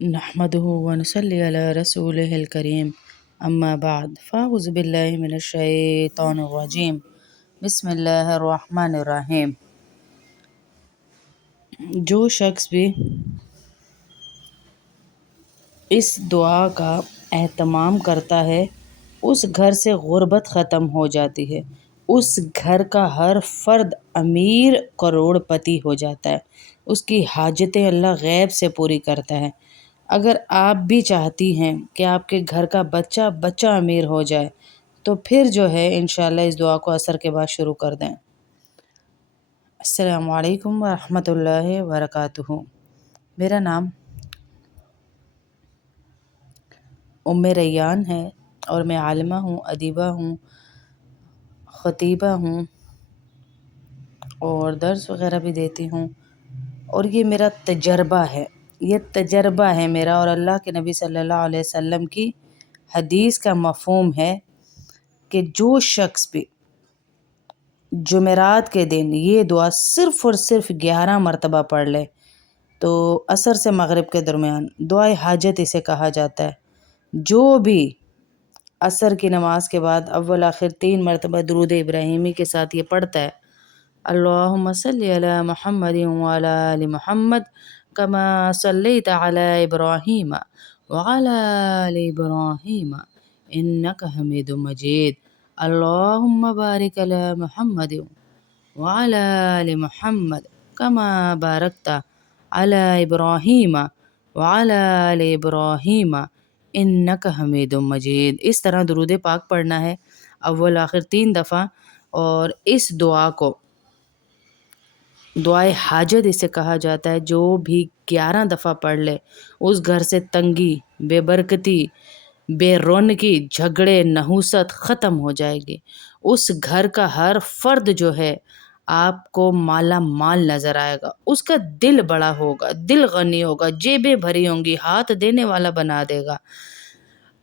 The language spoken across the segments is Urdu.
نحمده ونصلي على رسوله الكريم أما بعد فأعوذ بالله من الشيطان الرجيم بسم الله الرحمن الرحیم۔ جو شخص بھی اس دعا کا اہتمام کرتا ہے اس گھر سے غربت ختم ہو جاتی ہے، اس گھر کا ہر فرد امیر کروڑ پتی ہو جاتا ہے، اس کی حاجتیں اللہ غیب سے پوری کرتا ہے۔ اگر آپ بھی چاہتی ہیں کہ آپ کے گھر کا بچہ بچہ امیر ہو جائے تو پھر جو ہے انشاءاللہ اس دعا کو عصر کے بعد شروع کر دیں۔ السلام علیکم ورحمۃ اللہ وبرکاتہ۔ میرا نام ام ریان ہے اور میں عالمہ ہوں، ادیبہ ہوں، خطیبہ ہوں اور درس وغیرہ بھی دیتی ہوں، اور یہ میرا تجربہ ہے، یہ تجربہ ہے میرا، اور اللہ کے نبی صلی اللہ علیہ وسلم کی حدیث کا مفہوم ہے کہ جو شخص بھی جمعرات کے دن یہ دعا صرف اور صرف 11 مرتبہ پڑھ لے تو عصر سے مغرب کے درمیان دعائے حاجت اسے کہا جاتا ہے۔ جو بھی عصر کی نماز کے بعد اول آخر 3 مرتبہ درود ابراہیمی کے ساتھ یہ پڑھتا ہے، اللہم صلی علی محمد وعلی آل محمد کما صلیت علی ابراہیم وعلی آل ابراہیم انک حمید مجید، اللہم بارک علی محمد وعلی آل محمد کما بارکت علی ابراہیم وعلی آل ابراہیم انک حمید مجید۔ اس طرح درود پاک پڑھنا ہے اول آخر 3 دفعہ، اور اس دعا کو دعائے حاجت اسے کہا جاتا ہے۔ جو بھی 11 دفعہ پڑھ لے اس گھر سے تنگی، بے برکتی، بے رونقی، جھگڑے، نحوست ختم ہو جائے گی۔ اس گھر کا ہر فرد جو ہے آپ کو مالا مال نظر آئے گا، اس کا دل بڑا ہوگا، دل غنی ہوگا، جیبیں بھری ہوں گی، ہاتھ دینے والا بنا دے گا۔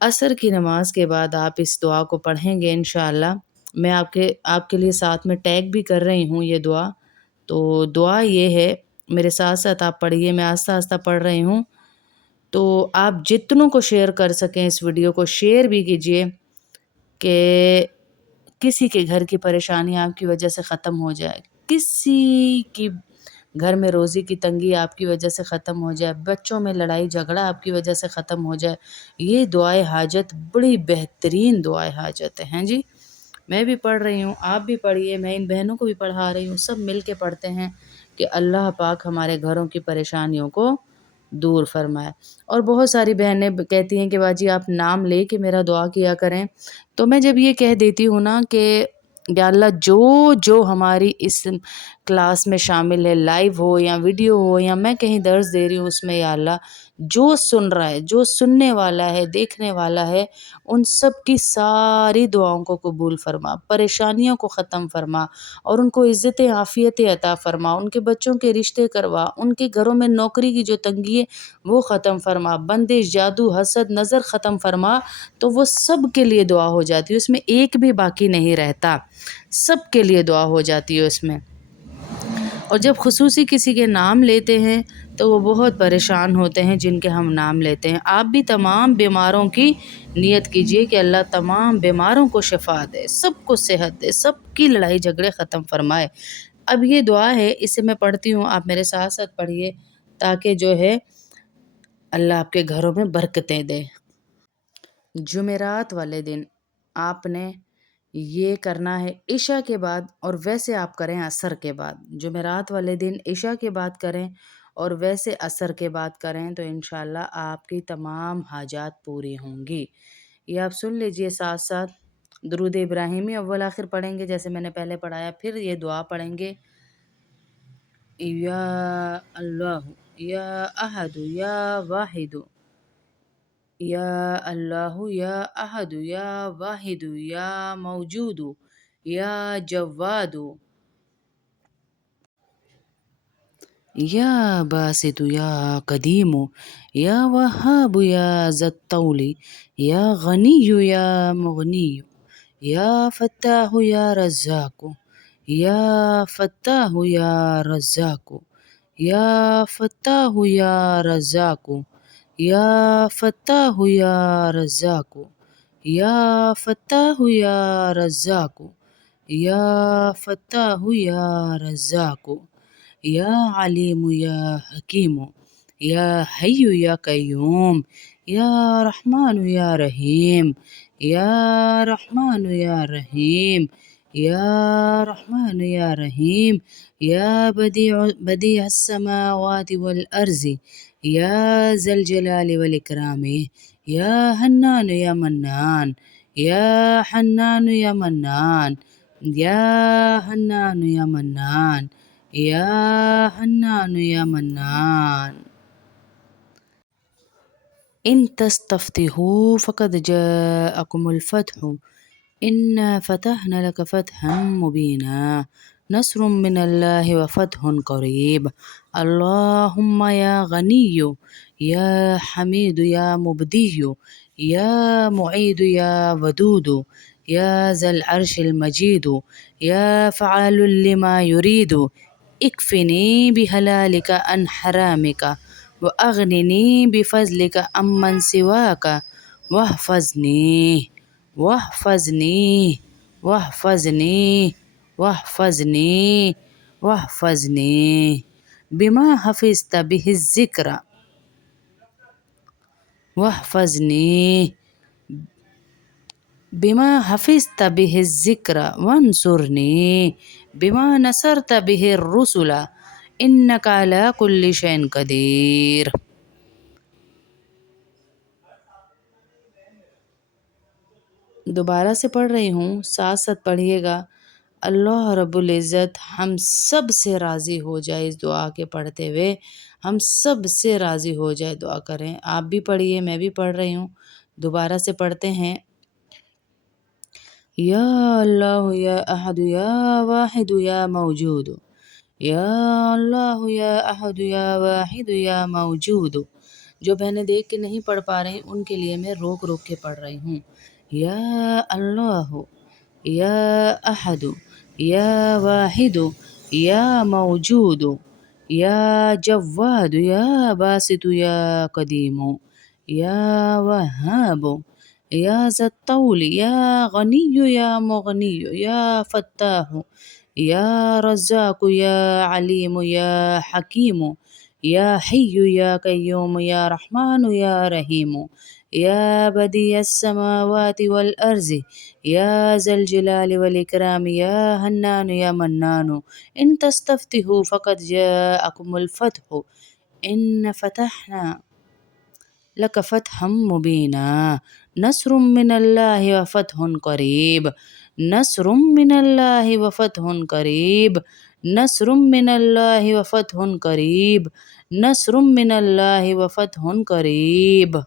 عصر کی نماز کے بعد آپ اس دعا کو پڑھیں گے انشاءاللہ۔ میں آپ کے لیے ساتھ میں ٹیگ بھی کر رہی ہوں یہ دعا، تو دعا یہ ہے، میرے ساتھ ساتھ آپ پڑھیے، میں آہستہ آہستہ پڑھ رہی ہوں، تو آپ جتنوں کو شیئر کر سکیں اس ویڈیو کو شیئر بھی کیجئے کہ کسی کے گھر کی پریشانی آپ کی وجہ سے ختم ہو جائے، کسی کی گھر میں روزی کی تنگی آپ کی وجہ سے ختم ہو جائے، بچوں میں لڑائی جھگڑا آپ کی وجہ سے ختم ہو جائے۔ یہ دعائے حاجت بڑی بہترین دعائے حاجت ہیں جی۔ میں بھی پڑھ رہی ہوں، آپ بھی پڑھیے، میں ان بہنوں کو بھی پڑھا رہی ہوں، سب مل کے پڑھتے ہیں کہ اللہ پاک ہمارے گھروں کی پریشانیوں کو دور فرمائے۔ اور بہت ساری بہنیں کہتی ہیں کہ باجی آپ نام لے کے میرا دعا کیا کریں، تو میں جب یہ کہہ دیتی ہوں نا کہ یا اللہ جو ہماری اس کلاس میں شامل ہے، لائیو ہو یا ویڈیو ہو یا میں کہیں درس دے رہی ہوں اس میں، یا اللہ جو سن رہا ہے، جو سننے والا ہے، دیکھنے والا ہے، ان سب کی ساری دعاؤں کو قبول فرما، پریشانیوں کو ختم فرما، اور ان کو عزت عافیت عطا فرما، ان کے بچوں کے رشتے کروا، ان کے گھروں میں نوکری کی جو تنگی ہے وہ ختم فرما، بندش، جادو، حسد، نظر ختم فرما، تو وہ سب کے لیے دعا ہو جاتی ہے، اس میں ایک بھی باقی نہیں رہتا، سب کے لیے دعا ہو جاتی ہے اس میں۔ اور جب خصوصی کسی کے نام لیتے ہیں تو وہ بہت پریشان ہوتے ہیں جن کے ہم نام لیتے ہیں۔ آپ بھی تمام بیماروں کی نیت کیجئے کہ اللہ تمام بیماروں کو شفا دے، سب کو صحت دے، سب کی لڑائی جھگڑے ختم فرمائے۔ اب یہ دعا ہے، اسے میں پڑھتی ہوں، آپ میرے ساتھ ساتھ پڑھیے تاکہ جو ہے اللہ آپ کے گھروں میں برکتیں دے۔ جمعرات والے دن آپ نے یہ کرنا ہے عشاء کے بعد، اور ویسے آپ کریں عصر کے بعد۔ جمعرات والے دن عشاء کے بعد کریں اور ویسے عصر کے بعد کریں تو انشاءاللہ آپ کی تمام حاجات پوری ہوں گی۔ یہ آپ سن لیجئے، ساتھ ساتھ درود ابراہیمی اول آخر پڑھیں گے جیسے میں نے پہلے پڑھایا، پھر یہ دعا پڑھیں گے، یا اللہ یا احد یا واحد، یا اللہ یا احد یا واحد یا موجود یا جواد یا باسط یا قدیم یا وہاب یا ذا الطول یا غنی یا مغنی یا فتاح یا رزاق یا فتاح یا رزاق یا فتاح یا رزاق یا فتاح یا رزاق، یا فتاح یا رزاق، یا فتاح یا رزاق، یا علیم یا حکیم، یا حی یا قیوم، یا رحمان یا رحیم، یا رحمان یا رحیم، یا رحمان یا رحیم، یا بدیع السماوات والارض، یا ذا الجلال والاکرام، یا حنان یا منان، یا حنان یا منان، یا حنان یا منان، یا حنان یا منان. إن تستفتحوا فقد جاءكم الفتح إنا فتحنا لك فتحا مبينا نصر من الله وفتح قريب اللهم يا غني يا حميد يا مبدي يا معيد يا ودود يا ذا العرش المجيد يا فعال لما يريد اكفني بهلالك عن حرامك وأغنني بفضلك عمن سواك واحفظني واحفظني واحفظني واحفظني واحفظني بما حفظت به الذكر واحفظني بما حفظت به الذكر وانصرني بما نصرت به الرسل إنك على كل شيء قدير. دوبارہ سے پڑھ رہی ہوں، ساتھ ساتھ پڑھیے گا۔ اللہ رب العزت ہم سب سے راضی ہو جائے اس دعا کے پڑھتے ہوئے، ہم سب سے راضی ہو جائے، دعا کریں۔ آپ بھی پڑھیے، میں بھی پڑھ رہی ہوں، دوبارہ سے پڑھتے ہیں۔ یا اللہ یا احد یا واحد یا موجود، یا اللہ یا احد یا واحد یا موجود۔ جو بہنیں دیکھ کے نہیں پڑھ پا رہی ان کے لیے میں روک روک کے پڑھ رہی ہوں۔ یا اللہ یا احد یا واحد یا موجود یا جواد یا باسط یا قدیم یا وہاب یا ذا الطول یا غنی یا مغنی یا فتاح یا رزاق یا علیم یا حکیم یا حی یا قیوم یا رحمان یا رحیم یا بدیع السماوات والارض یا ذا الجلال والاکرام یا حنان یا منان ان تستفتحوا فقد جاءکم الفتح ان فتحنا لك فتحا مبینا نصر من اللہ وفتح قریب نصر من اللہ وفتح قریب نصر من اللہ وفتح قریب نصر من اللہ وفتح قریب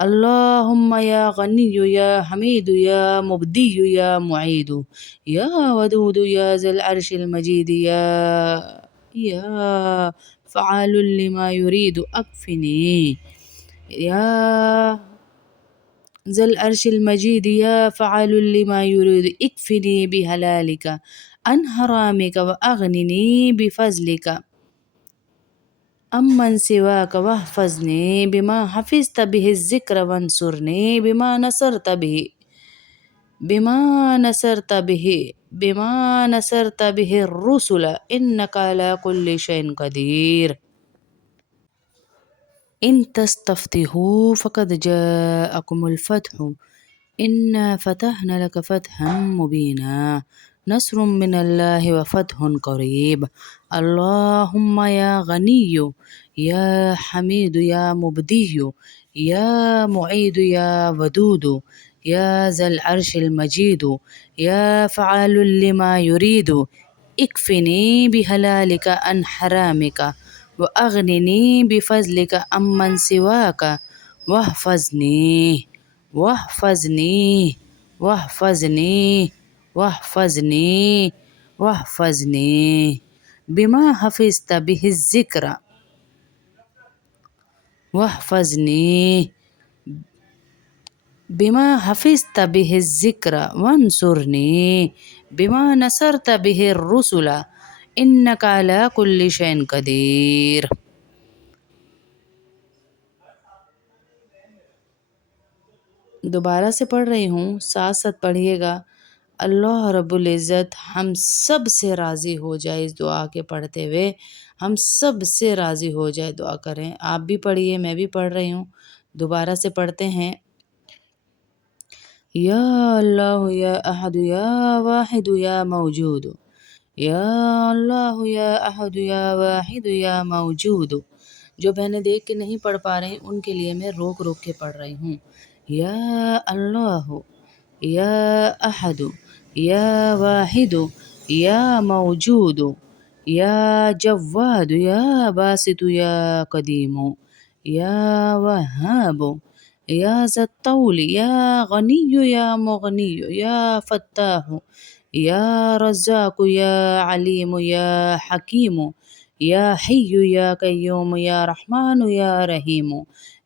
اللهم يا غني يا حميد يا مبدي يا معيد يا ودود يا ذا العرش المجيد يا فعال لما يريد أكفني يا ذا العرش المجيد يا فعال لما يريد اكفني بهلالك عن حرامك وأغنني بفضلك امن سواك واحفظني بما حفظت به الذكر وانصرني بما نصرت به الرسل إنك على كل شيء قدير. إن تستفتحوا فقد جاءكم الفتح إنا فتحنا لك فتحا مبينا نصر من الله وفتح قريب اللهم يا غني يا حميد يا مبدي يا معيد يا ودود يا ذا العرش المجيد يا فعال لما يريد اكفني بهلالك عن حرامك وأغنني بفضلك عمن سواك واحفظني واحفظني واحفظني واحفظني واحفظني بما حفظت به الذكر واحفظني بما حفظت به الذكر وانصرني بما نصرت به الرسل إنك على كل شيء قدير. دوبارہ سے پڑھ رہی ہوں، ساتھ ساتھ پڑھیے گا۔ اللہ رب العزت ہم سب سے راضی ہو جائے اس دعا کے پڑھتے ہوئے، ہم سب سے راضی ہو جائے، دعا کریں۔ آپ بھی پڑھیے، میں بھی پڑھ رہی ہوں، دوبارہ سے پڑھتے ہیں۔ یا اللہ یا احد یا واحد یا موجود، یا اللہ یا احد یا واحد یا موجود۔ جو بہنیں دیکھ کے نہیں پڑھ پا رہی ان کے لیے میں روک روک کے پڑھ رہی ہوں۔ یا اللہ یا احد یا واحد یا موجود، یا جواد یا باسط یا قدیم، یا وہاب یا ذا الطول یا غنی یا مغنی یا فتاح یا رزاق یا علیم یا حکیم یا حی یا قیوم یا رحمان یا رحیم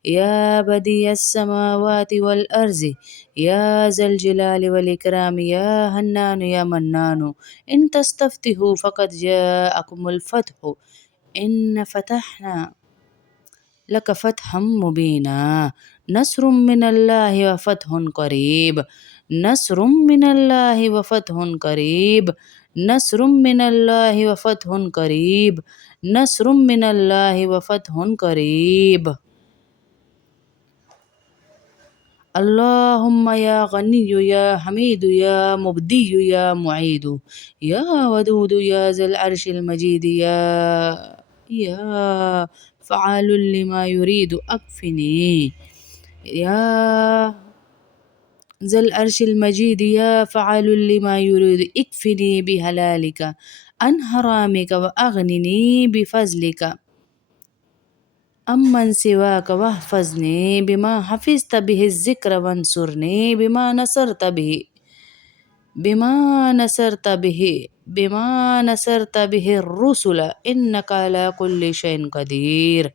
یا بدیع السماوات والارض یا ذا الجلال والاکرام یا حنان یا منان ان تستفتحوا فقد جاءکم الفتح ان فتحنا لک فتحا مبینا نصر من اللہ وفتح قریب نصر من اللہ وفتح قریب نصر من اللہ وفتح قریب نصر من اللہ وفتح قریب۔ اللہم یا غنی یا حمید یا مبدی یا معید یا ودود یا ذی العرش المجید یا فعال لما یرید اکفنی یا ذی العرش المجید یا فعال لما یرید اکفنی بحلالک عن حرامک واغننی بفضلک امن سواک واحفظنی بما حفظت به الذکر وانصرنی بما نصرت به الرسل انک علی کل شیء قدیر۔